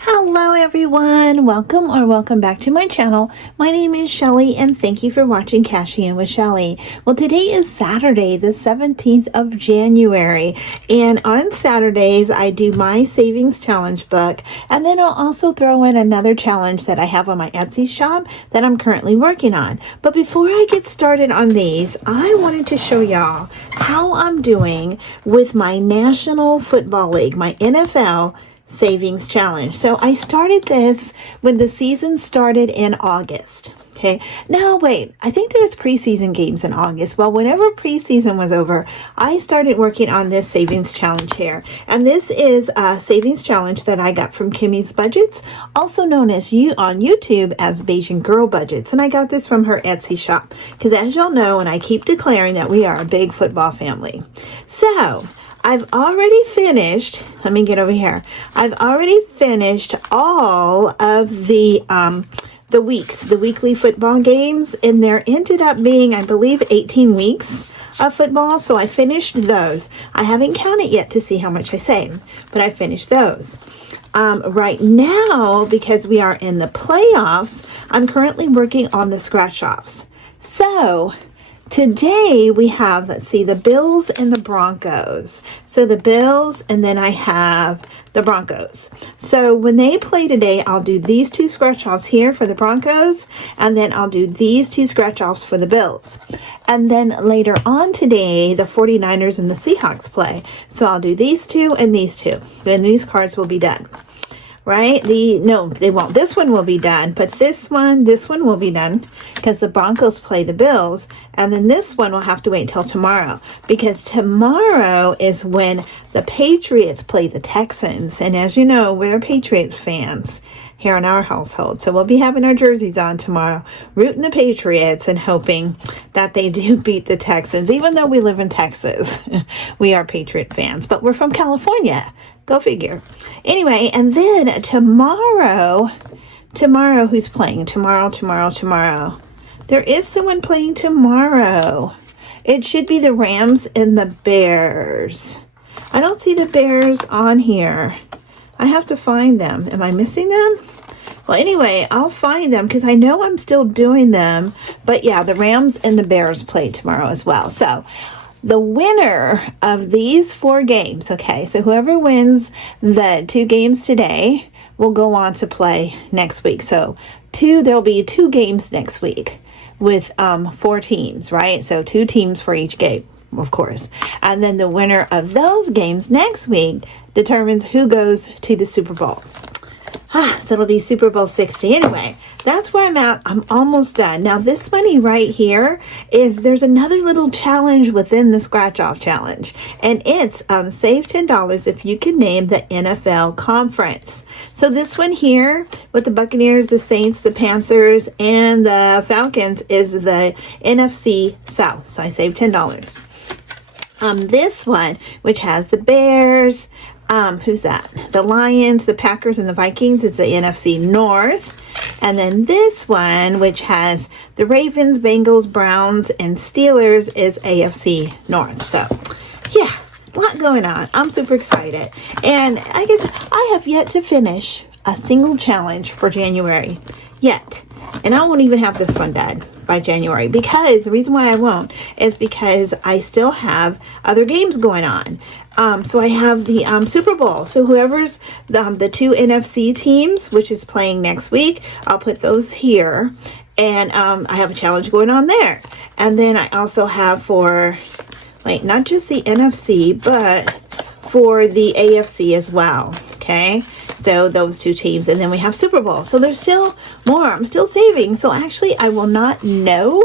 Hello everyone, welcome back to my channel. My name is Shelly and thank you for watching Cashing In with Shelly. Well, today is Saturday, the 17th of January, and on Saturdays I do my savings challenge book, and then I'll also throw in another challenge that I have on my Etsy shop that I'm currently working on. But before I get started on these, I wanted to show y'all how I'm doing with my National Football League, my NFL savings challenge. So I started this when the season started in August. Okay, now wait, I think there's preseason games in August. Well, whenever preseason was over, I started working on this savings challenge here. And this is a savings challenge that I got from Kimmy's Budgets, also known as on YouTube as Beijing Girl Budgets. And I got this from her Etsy shop because, as y'all know, and I keep declaring that we are a big football family. So I've already finished, let me get over here. I've already finished all of the weekly football games, and there ended up being, I believe, 18 weeks of football. So I finished those. I haven't counted yet to see how much I saved, but I finished those. Right now, because we are in the playoffs, I'm currently working on the scratch offs. So today we have, let's see, the Bills and the Broncos. So the Bills, and then I have the Broncos. So when they play today, I'll do these two scratch-offs here for the Broncos, and then I'll do these two scratch-offs for the Bills. And then later on today, the 49ers and the Seahawks play. So I'll do these two and these two. Then these cards will be done. Right? No, they won't. This one will be done, but this one will be done because the Broncos play the Bills, and then this one will have to wait until tomorrow because tomorrow is when the Patriots play the Texans, and as you know, we're Patriots fans here in our household, so we'll be having our jerseys on tomorrow, rooting the Patriots and hoping that they do beat the Texans. Even though we live in Texas, we are Patriot fans, but we're from California. Go figure. Anyway, and then tomorrow, who's playing? Tomorrow. There is someone playing tomorrow. It should be the Rams and the Bears. I don't see the Bears on here. I have to find them. Am I missing them? Well, anyway, I'll find them because I know I'm still doing them. But yeah, the Rams and the Bears play tomorrow as well. So the winner of these 4 games, okay, so whoever wins the 2 games today will go on to play next week. So there'll be 2 games next week with 4 teams, right? So 2 teams for each game, of course. And then the winner of those games next week determines who goes to the Super Bowl. So it'll be Super Bowl 60. Anyway, that's where I'm at. I'm almost done. Now, this money right here there's another little challenge within the Scratch Off Challenge. And it's save $10 if you can name the NFL conference. So this one here with the Buccaneers, the Saints, the Panthers, and the Falcons is the NFC South. So I saved $10. This one, which has the Bears, who's that? The Lions, the Packers, and the Vikings, is the NFC North. And then this one, which has the Ravens, Bengals, Browns, and Steelers, is AFC North. So, yeah, a lot going on. I'm super excited. And I guess I have yet to finish a single challenge for January yet. And I won't even have this one done by January, because the reason why I won't is because I still have other games going on. So I have the Super Bowl. So whoever's the 2 NFC teams, which is playing next week, I'll put those here. And I have a challenge going on there. And then I also have for, not just the NFC, but for the AFC as well. Okay. So those 2 teams. And then we have Super Bowl. So there's still more. I'm still saving. So actually, I will not know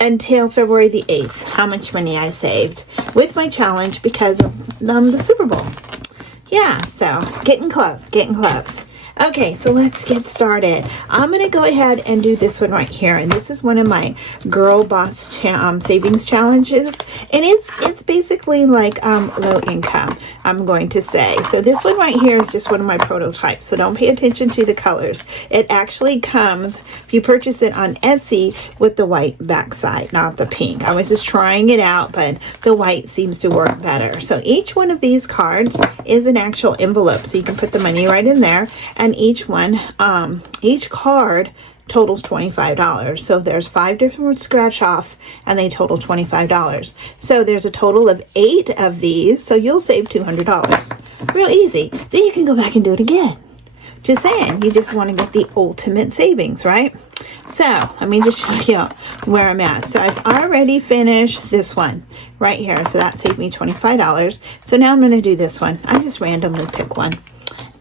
until February the 8th how much money I saved with my challenge because of the Super Bowl. Yeah, so getting close. Okay, so let's get started. I'm going to go ahead and do this one right here. And this is one of my Girl Boss savings challenges. And it's basically like low income, I'm going to say. So this one right here is just one of my prototypes. So don't pay attention to the colors. It actually comes, if you purchase it on Etsy, with the white backside, not the pink. I was just trying it out, but the white seems to work better. So each one of these cards is an actual envelope. So you can put the money right in there. And each one, each card totals $25. So there's 5 different scratch offs and they total $25. So there's a total of 8 of these. So you'll save $200. Real easy. Then you can go back and do it again. Just saying, you just want to get the ultimate savings, right? So let me just show you where I'm at. So I've already finished this one right here. So that saved me $25. So now I'm going to do this one. I just randomly pick one.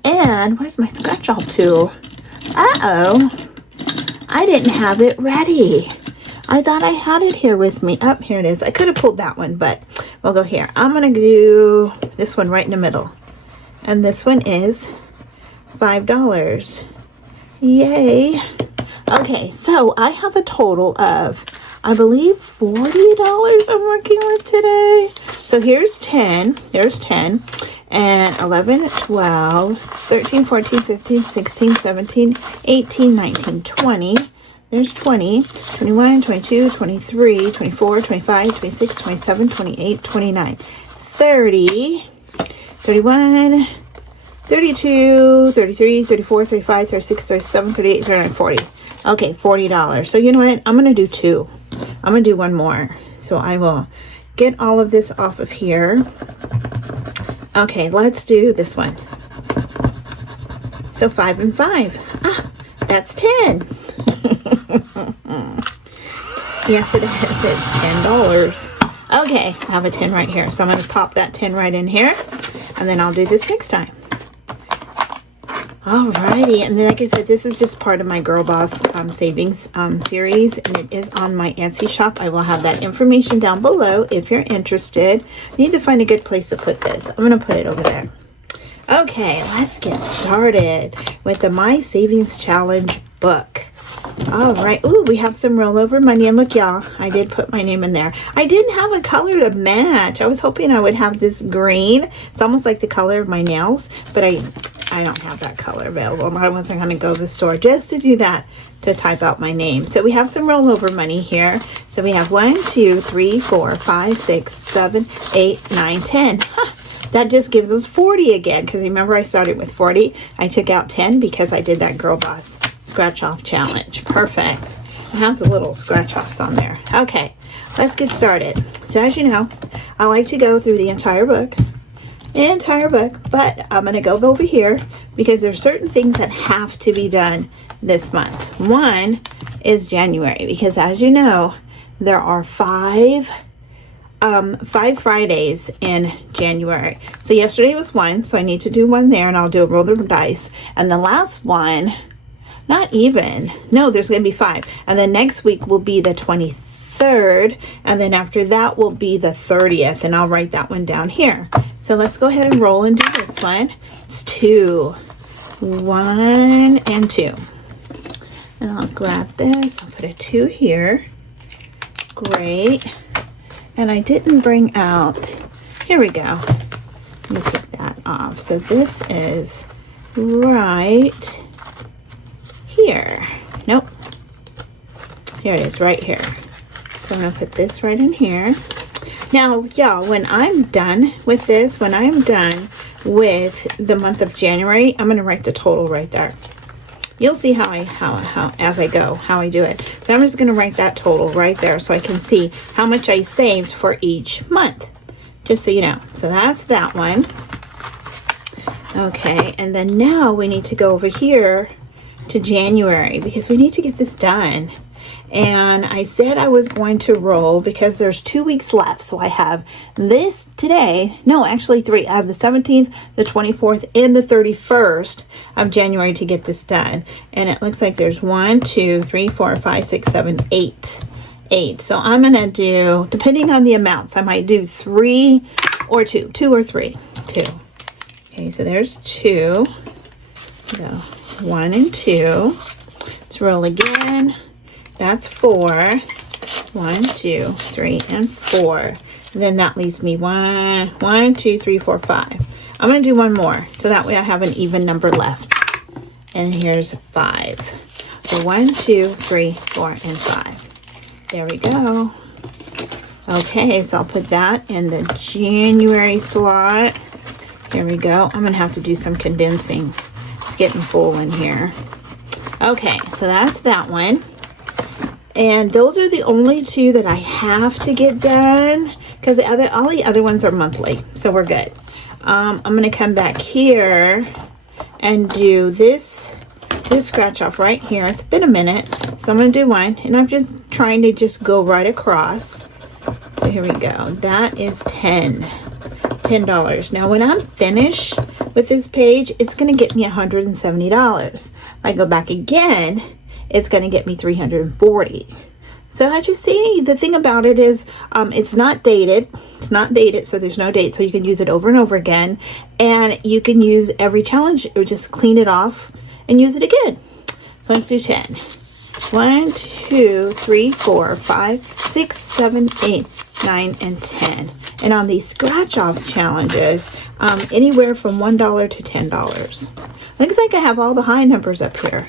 And where's my scratch off tool? Uh-oh. I didn't have it ready. I thought I had it here with me. Up here it is. I could have pulled that one, but we'll go here. I'm going to do this one right in the middle. And this one is $5. Yay. Okay, so I have a total of, I believe, $40 I'm working with today. So here's 10. There's 10. And 11, 12, 13, 14, 15, 16, 17, 18, 19, 20. There's 20, 21, 22, 23, 24, 25, 26, 27, 28, 29, 30, 31, 32, 33, 34, 35, 36, 37, 38, 39, 40. Okay, $40. So you know what? I'm going to do 2. I'm going to do one more. So I will get all of this off of here. Okay, let's do this one. So 5 and 5. Ah, that's 10. Yes, it is. It's $10. Okay, I have a 10 right here. So I'm going to pop that 10 right in here. And then I'll do this next time. Alrighty, and then like I said, this is just part of my Girl Boss savings series, and it is on my Etsy shop. I will have that information down below if you're interested. I need to find a good place to put this. I'm going to put it over there. Okay, let's get started with the My Savings Challenge book. All right. Ooh, we have some rollover money. And look, y'all, I did put my name in there. I didn't have a color to match. I was hoping I would have this green. It's almost like the color of my nails, but I don't have that color available. I wasn't going to go to the store just to do that, to type out my name. So we have some rollover money here. So we have 1, 2, 3, 4, 5, 6, 7, 8, 9, 10. That just gives us 40 again, because remember I started with 40. I took out 10 because I did that Girl Boss scratch off challenge. Perfect. I have the little scratch offs on there. Okay, let's get started. So as you know, I like to go through the entire book, but I'm going to go over here because there's certain things that have to be done this month. One is January, because as you know, there are five Fridays in January. So yesterday was one, so I need to do one there, and I'll do a roll of dice. And the last one, not even, no, there's going to be 5. And then next week will be the 23rd, and then after that will be the 30th, and I'll write that one down here. So let's go ahead and roll and do this one. It's 2, 1, and 2. And I'll grab this. I'll put a 2 here. Great. And I didn't bring out, here we go. Let me take that off. So this is right here. Nope. Here it is, right here. So I'm going to put this right in here. Now, y'all, when I'm done with this, when I'm done with the month of January, I'm going to write the total right there. You'll see how as I go, how I do it. But I'm just going to write that total right there so I can see how much I saved for each month. Just so you know. So that's that one. Okay, and then now we need to go over here to January because we need to get this done. And I said I was going to roll because there's 2 weeks left. So I have this today. No, actually 3. I have the 17th, the 24th, and the 31st of January to get this done. And it looks like there's 1, 2, 3, 4, 5, 6, 7, 8. 8. So I'm going to do, depending on the amounts, I might do 3 or 2. 2 or 3. 2. Okay, so there's 2. Go 1 and 2. Let's roll again. That's 4. 1, 2, 3, and 4. And then that leaves me 1, 2, 3, 4, 5. I'm going to do one more, so that way I have an even number left. And here's 5. So 1, 2, 3, 4, and 5. There we go. Okay, so I'll put that in the January slot. Here we go. I'm going to have to do some condensing. It's getting full in here. Okay, so that's that one. And those are the only two that I have to get done, because all the other ones are monthly, so we're good. I'm going to come back here and do this scratch off right here. It's been a minute, so I'm going to do one, and I'm just trying to just go right across. So here we go. That is $10. Now when I'm finished with this page, it's going to get me $170. If I go back again, it's going to get me $340. So as you see, the thing about it is it's not dated. It's not dated, so there's no date, so you can use it over and over again, and you can use every challenge or just clean it off and use it again. So let's do 10. 1, 2, 3, 4, 5, 6, 7, 8, 9, and 10. And on these scratch offs challenges, anywhere from $1 to $10. Looks like I have all the high numbers up here.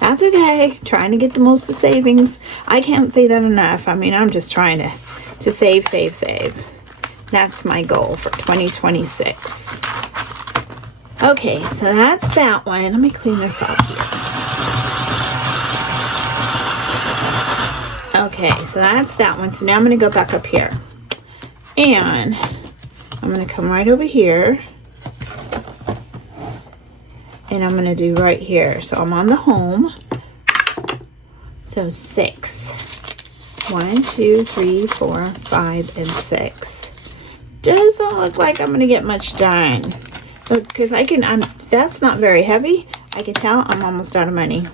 That's okay. Trying to get the most of savings. I can't say that enough. I mean, I'm just trying to save. That's my goal for 2026. Okay, so that's that one. Let me clean this up here. Okay, so that's that one. So now I'm going to go back up here. And I'm going to come right over here. And I'm going to do right here. So I'm on the home. So 6. 1, 2, 3, 4, 5, and 6. Doesn't look like I'm going to get much done. Because that's not very heavy. I can tell I'm almost out of money.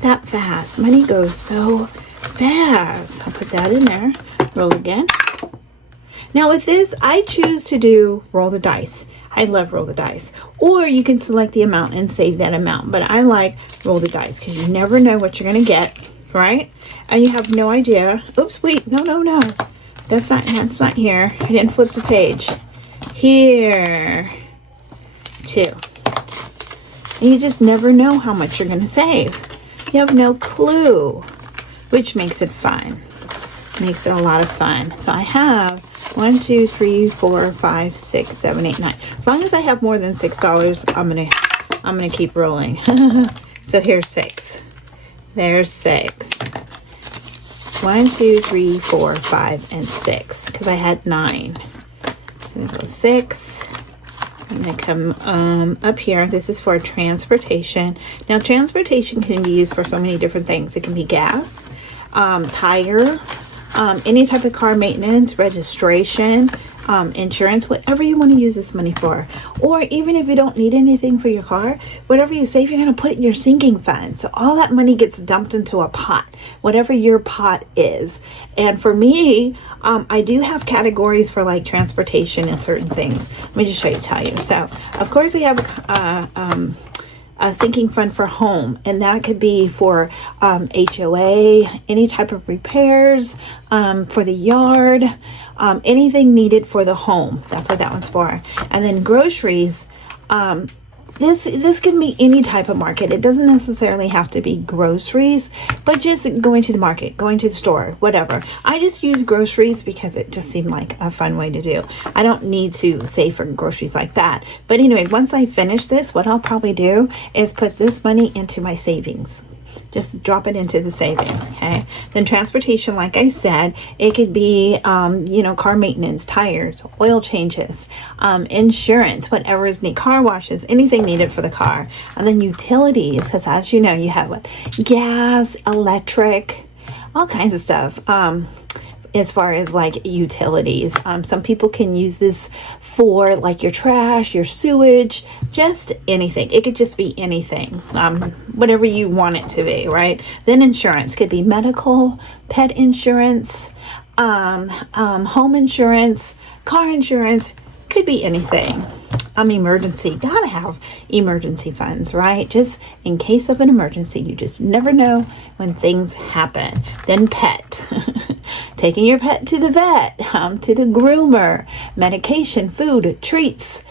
That fast. Money goes so fast. I'll put that in there. Roll again. Now with this, I choose to do roll the dice. I love roll the dice. Or you can select the amount and save that amount. But I like roll the dice because you never know what you're going to get, right? And you have no idea. Oops, wait. No. That's not here. I didn't flip the page. Here. 2. And you just never know how much you're going to save. You have no clue, which makes it fun. Makes it a lot of fun. So I have 1, 2, 3, 4, 5, 6, 7, 8, 9. As long as I have more than $6, I'm gonna keep rolling. So here's 6. There's 6. 1, 2, 3, 4, 5, and 6. Because I had 9. So we go 6. I'm going to come up here. This is for transportation. Now, transportation can be used for so many different things. It can be gas, tire, any type of car maintenance, registration, insurance, whatever you want to use this money for. Or even if you don't need anything for your car, whatever you save, you're going to put it in your sinking fund. So all that money gets dumped into a pot, whatever your pot is. And for me, I do have categories for like transportation and certain things. Let me just tell you. So of course we have a sinking fund for home, and that could be for HOA, any type of repairs, for the yard, anything needed for the home. That's what that one's for. And then groceries, this can be any type of market. It doesn't necessarily have to be groceries, but just going to the market, going to the store, whatever. I just use groceries because it just seemed like a fun way to do. I don't need to save for groceries like that. But anyway, once I finish this, what I'll probably do is put this money into my savings. Just drop it into the savings, okay? Then transportation, like I said, it could be, car maintenance, tires, oil changes, insurance, whatever is needed, car washes, anything needed for the car. And then utilities, because as you know, you have what? Gas, electric, all kinds of stuff. As far as like utilities, some people can use this for like your trash, your sewage, just anything. It could just be anything, whatever you want it to be, right? Then insurance could be medical, pet insurance, home insurance, car insurance, could be anything. emergency. Gotta have emergency funds, right? Just in case of an emergency. You just never know when things happen. Then pet. Taking your pet to the vet, to the groomer, medication, food, treats,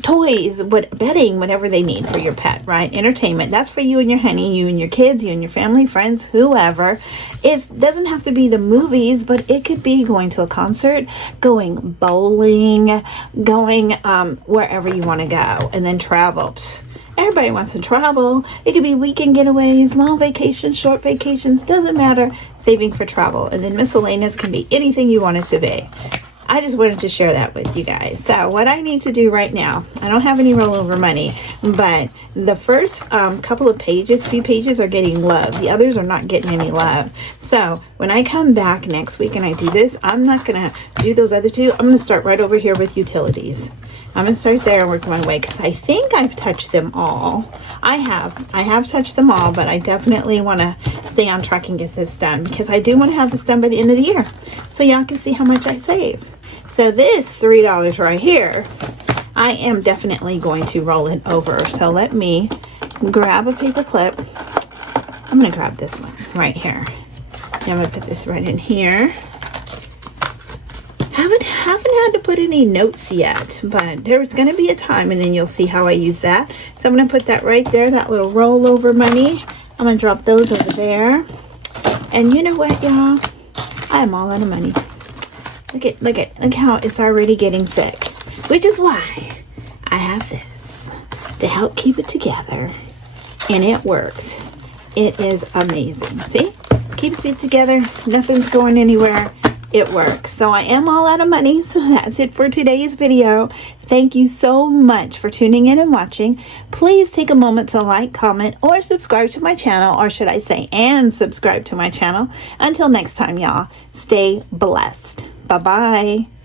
toys, bedding, whatever they need for your pet, right? Entertainment. That's for you and your honey, you and your kids, you and your family, friends, whoever. It doesn't have to be the movies, but it could be going to a concert, going bowling, going wherever you want to go, and then travel. Everybody wants to travel. It could be weekend getaways, long vacations, short vacations, doesn't matter. Saving for travel. And then miscellaneous can be anything you want it to be. I just wanted to share that with you guys. So what I need to do right now, I don't have any rollover money, but the first few pages are getting love. The others are not getting any love. So when I come back next week and I do this, I'm not going to do those other two. I'm going to start right over here with utilities. I'm going to start there and work my way because I think I've touched them all. I have touched them all, but I definitely want to stay on track and get this done because I do want to have this done by the end of the year so y'all can see how much I save. So this $3 right here, I am definitely going to roll it over. So let me grab a paper clip. I'm going to grab this one right here. And I'm going to put this right in here. Haven't had to put any notes yet, but there's going to be a time and then you'll see how I use that. So I'm going to put that right there, that little rollover money. I'm going to drop those over there. And you know what, y'all? I'm all out of money. Look how it's already getting thick, which is why I have this to help keep it together, and it works. It is amazing. See, keeps it together. Nothing's going anywhere. It works. So I am all out of money. So that's it for today's video. Thank you so much for tuning in and watching. Please take a moment to like, comment, or subscribe to my channel, or should I say, and subscribe to my channel. Until next time, y'all, stay blessed. Bye-bye.